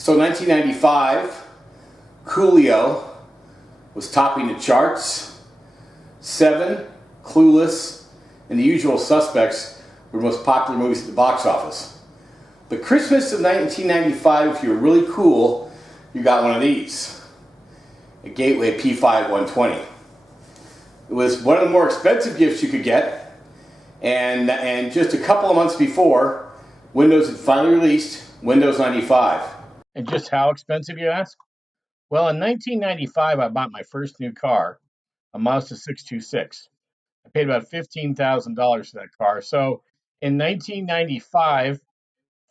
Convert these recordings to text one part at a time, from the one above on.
So 1995, Coolio was topping the charts. Seven, Clueless, and The Usual Suspects were the most popular movies at the box office. But Christmas of 1995, if you were really cool, you got one of these. A Gateway P5-120. It was one of the more expensive gifts you could get, and just a couple of months before, Windows had finally released Windows 95. And just how expensive, you ask? Well, in 1995, I bought my first new car, a Mazda 626. I paid about $15,000 for that car. So in 1995,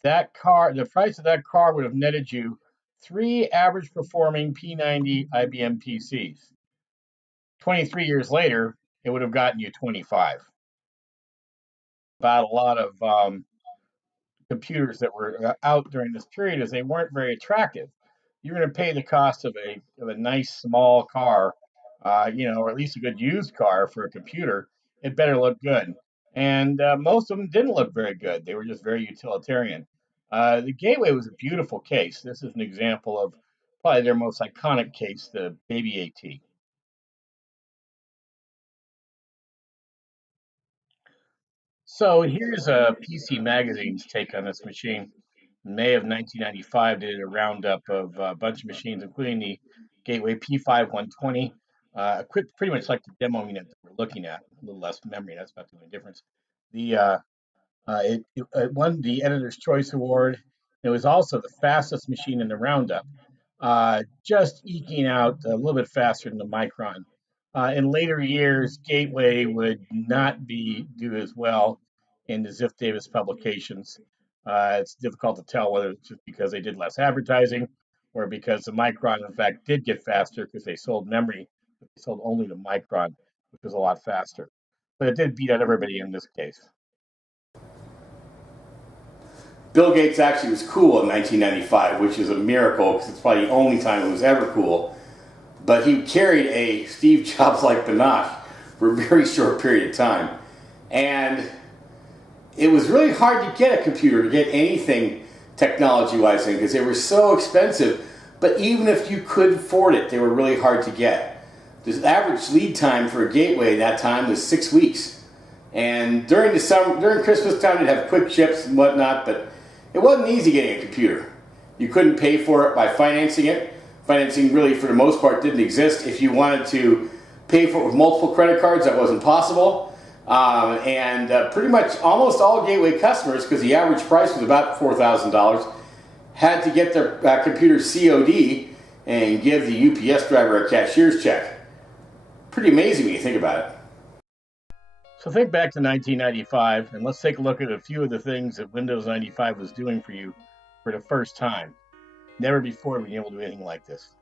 the price of that car would have netted you 3 average performing P90 IBM PCs. 23 years later, it would have gotten you 25. About a lot of computers that were out during this period is they weren't very attractive. You're going to pay the cost of a nice small car, or at least a good used car for a computer. It better look good, and most of them didn't look very good. They were just very utilitarian. The Gateway was a beautiful case. This is an example of probably their most iconic case, the Baby AT. So here's a PC Magazine's take on this machine. In May of 1995, they did a roundup of a bunch of machines, including the Gateway P5-120, equipped pretty much like the demo unit that we're looking at, a little less memory. That's about the only difference. It won the Editor's Choice Award. It was also the fastest machine in the roundup, just eking out a little bit faster than the Micron. In later years, Gateway would not do as well in the Ziff Davis publications. It's difficult to tell whether it's just because they did less advertising or because the Micron, in fact, did get faster because they sold memory, but they sold only the Micron, which was a lot faster. But it did beat out everybody in this case. Bill Gates actually was cool in 1995, which is a miracle because it's probably the only time it was ever cool. But he carried a Steve Jobs-like panache for a very short period of time. And it was really hard to get a computer, to get anything technology-wise in, because they were so expensive. But even if you could afford it, they were really hard to get. The average lead time for a Gateway at that time was 6 weeks. And during Christmas time, they'd have quick ships and whatnot, but it wasn't easy getting a computer. You couldn't pay for it by financing it. Financing really, for the most part, didn't exist. If you wanted to pay for it with multiple credit cards, that wasn't possible. Pretty much almost all Gateway customers, because the average price was about $4,000, had to get their computer COD and give the UPS driver a cashier's check. Pretty amazing when you think about it. So think back to 1995, and let's take a look at a few of the things that Windows 95 was doing for you for the first time. Never before have we been able to do anything like this.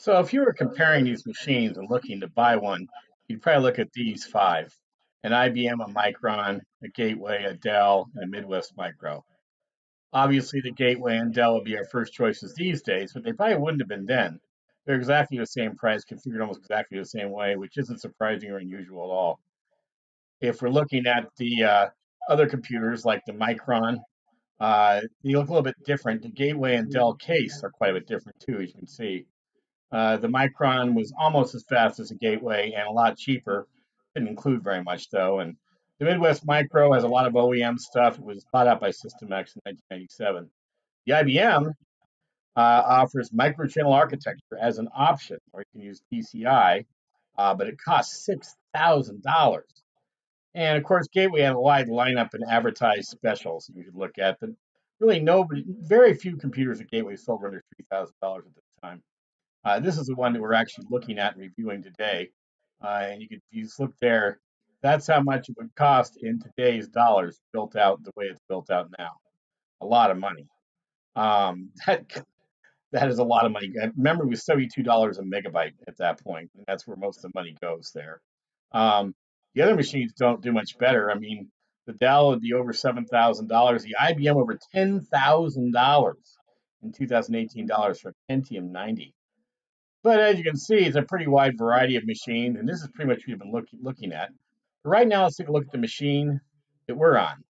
So if you were comparing these machines and looking to buy one, you'd probably look at these five: an IBM, a Micron, a Gateway, a Dell, and a Midwest Micro. Obviously, the Gateway and Dell would be our first choices these days, but they probably wouldn't have been then. They're exactly the same price, configured almost exactly the same way, which isn't surprising or unusual at all. If we're looking at the other computers like the Micron, they look a little bit different. The Gateway and Dell case are quite a bit different too, as you can see. The Micron was almost as fast as the Gateway and a lot cheaper. Didn't include very much though. And the Midwest Micro has a lot of OEM stuff. It was bought out by System-X in 1997. The IBM offers microchannel architecture as an option, or you can use PCI, but it costs $6,000. And of course, Gateway had a wide lineup and advertised specials that you could look at, but really very few computers at Gateway sold for under $3,000 at the time. This is the one that we're actually looking at and reviewing today. And you just look there. That's how much it would cost in today's dollars, built out the way it's built out now. A lot of money. That is a lot of money. Remember, it was $72 a megabyte at that point, and that's where most of the money goes there. The other machines don't do much better. I mean, the Dell would be over $7,000. The IBM over $10,000 in 2018 dollars for a Pentium 90. But as you can see, it's a pretty wide variety of machines, and this is pretty much what we've been looking at. But right now, let's take a look at the machine that we're on.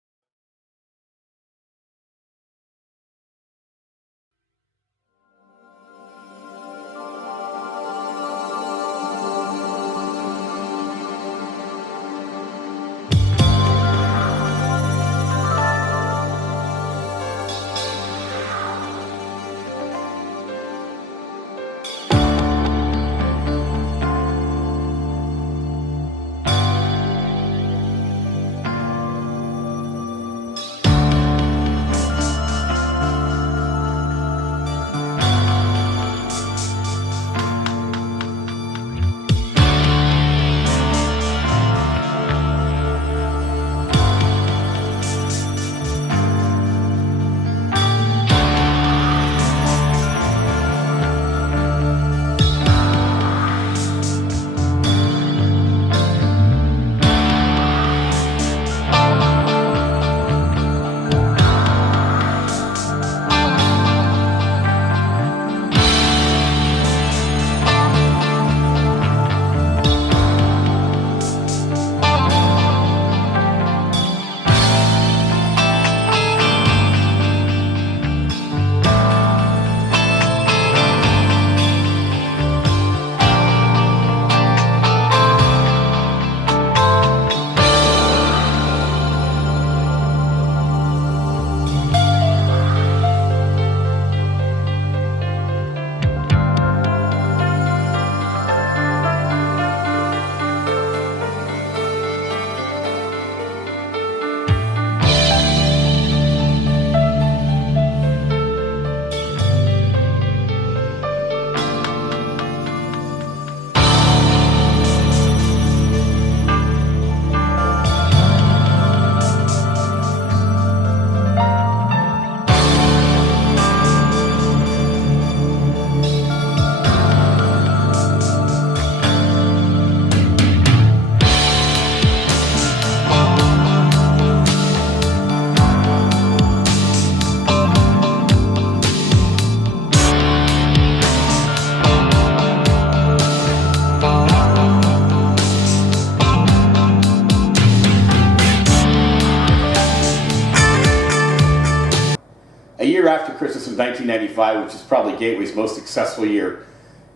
A year after Christmas of 1995, which is probably Gateway's most successful year,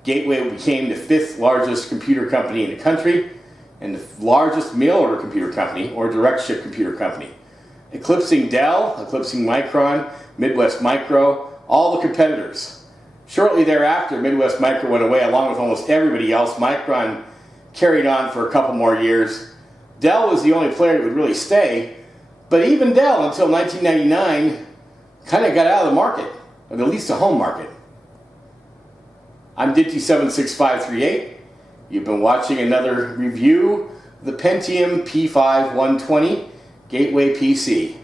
Gateway became the 5th largest computer company in the country and the largest mail order computer company or direct ship computer company, eclipsing Dell, eclipsing Micron, Midwest Micro, all the competitors. Shortly thereafter, Midwest Micro went away along with almost everybody else. Micron carried on for a couple more years. Dell was the only player that would really stay, but even Dell until 1999 kind of got out of the market, or at least the home market. I'm Dinty76538. You've been watching another review of the Pentium P5 120 Gateway PC.